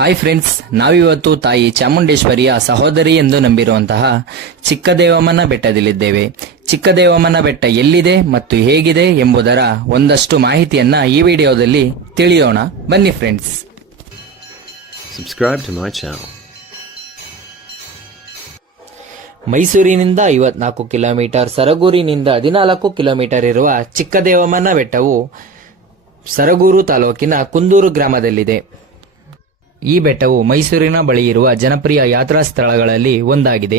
Hi friends, ನಾವಿವತ್ತು ತಾಯಿ ಚಾಮುಂಡೇಶ್ವರಿಯ ಸಹೋದರಿ ಎಂದು ನಂಬಿರುವಂತಹ ಚಿಕ್ಕದೇವಮ್ಮನ ಬೆಟ್ಟದಲ್ಲಿದ್ದೇವೆ. ಚಿಕ್ಕದೇವಮ್ಮನ ಬೆಟ್ಟ ಎಲ್ಲಿದೆ ಮತ್ತು ಹೇಗಿದೆ ಎಂಬುದರ ಒಂದಷ್ಟು ಮಾಹಿತಿಯನ್ನ ಈ ವಿಡಿಯೋದಲ್ಲಿ ತಿಳಿಯೋಣ. ಬನ್ನಿ friends. Subscribe to my channel. ಮೈಸೂರಿನಿಂದ 54 ಕಿಲೋಮೀಟರ್, ಸರಗೂರಿನಿಂದ 14 ಕಿಲೋಮೀಟರ್ ಇರುವ ಚಿಕ್ಕದೇವಮ್ಮನ ಬೆಟ್ಟವು ಸರಗೂರು ತಾಲೂಕಿನ ಕುಂದೂರು ಗ್ರಾಮದಲ್ಲಿದೆ. ಈ ಬೆಟ್ಟವು ಮೈಸೂರಿನ ಬಳಿ ಇರುವ ಜನಪ್ರಿಯ ಯಾತ್ರಾ ಸ್ಥಳಗಳಲ್ಲಿ ಒಂದಾಗಿದೆ.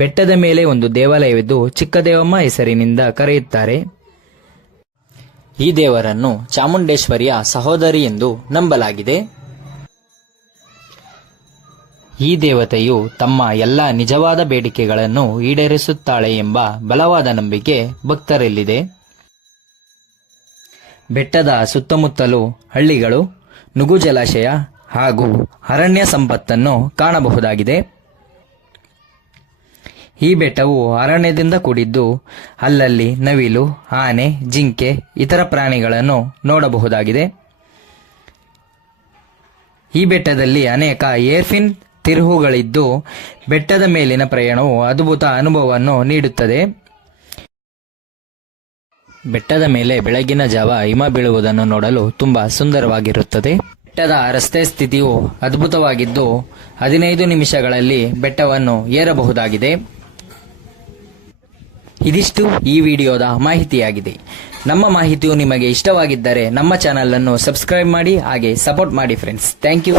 ಬೆಟ್ಟದ ಮೇಲೆ ಒಂದು ದೇವಾಲಯವಿದ್ದು ಚಿಕ್ಕದೇವಮ್ಮ ಹೆಸರಿನಿಂದ ಕರೆಯುತ್ತಾರೆ. ಈ ದೇವರನ್ನು ಚಾಮುಂಡೇಶ್ವರಿಯ ಸಹೋದರಿ ಎಂದು ನಂಬಲಾಗಿದೆ. ಈ ದೇವತೆಯು ತಮ್ಮ ಎಲ್ಲ ನಿಜವಾದ ಬೇಡಿಕೆಗಳನ್ನು ಈಡೇರಿಸುತ್ತಾಳೆ ಎಂಬ ಬಲವಾದ ನಂಬಿಕೆ ಭಕ್ತರಲ್ಲಿದೆ. ಬೆಟ್ಟದ ಸುತ್ತಮುತ್ತಲೂ ಹಳ್ಳಿಗಳು, ನುಗು ಜಲಾಶಯ ಹಾಗೂ ಅರಣ್ಯ ಸಂಪತ್ತನ್ನು ಕಾಣಬಹುದಾಗಿದೆ. ಈ ಬೆಟ್ಟವು ಅರಣ್ಯದಿಂದ ಕೂಡಿದ್ದು ಅಲ್ಲಲ್ಲಿ ನವಿಲು, ಆನೆ, ಜಿಂಕೆ, ಇತರ ಪ್ರಾಣಿಗಳನ್ನು ನೋಡಬಹುದಾಗಿದೆ. ಈ ಬೆಟ್ಟದಲ್ಲಿ ಅನೇಕ ಏರ್ಫಿನ್ ತಿರುಹುಗಳಿದ್ದು ಬೆಟ್ಟದ ಮೇಲಿನ ಪ್ರಯಾಣವು ಅದ್ಭುತ ಅನುಭವವನ್ನು ನೀಡುತ್ತದೆ. ಬೆಟ್ಟದ ಮೇಲೆ ಬೆಳಗಿನ ಜಾವ ಹಿಮ ಬೀಳುವುದನ್ನು ನೋಡಲು ತುಂಬಾ ಸುಂದರವಾಗಿರುತ್ತದೆ. ಬೆಟ್ಟದ ರಸ್ತೆ ಸ್ಥಿತಿಯು ಅದ್ಭುತವಾಗಿದ್ದು 15 ನಿಮಿಷಗಳಲ್ಲಿ ಬೆಟ್ಟವನ್ನು ಏರಬಹುದಾಗಿದೆ. ಇದಿಷ್ಟು ಈ ವಿಡಿಯೋದ ಮಾಹಿತಿಯಾಗಿದೆ. ನಮ್ಮ ಮಾಹಿತಿಯು ನಿಮಗೆ ಇಷ್ಟವಾಗಿದ್ದರೆ ನಮ್ಮ ಚಾನಲ್ ಅನ್ನು ಸಬ್ಸ್ಕ್ರೈಬ್ ಮಾಡಿ, ಹಾಗೆ ಸಪೋರ್ಟ್ ಮಾಡಿ ಫ್ರೆಂಡ್ಸ್. Thank you.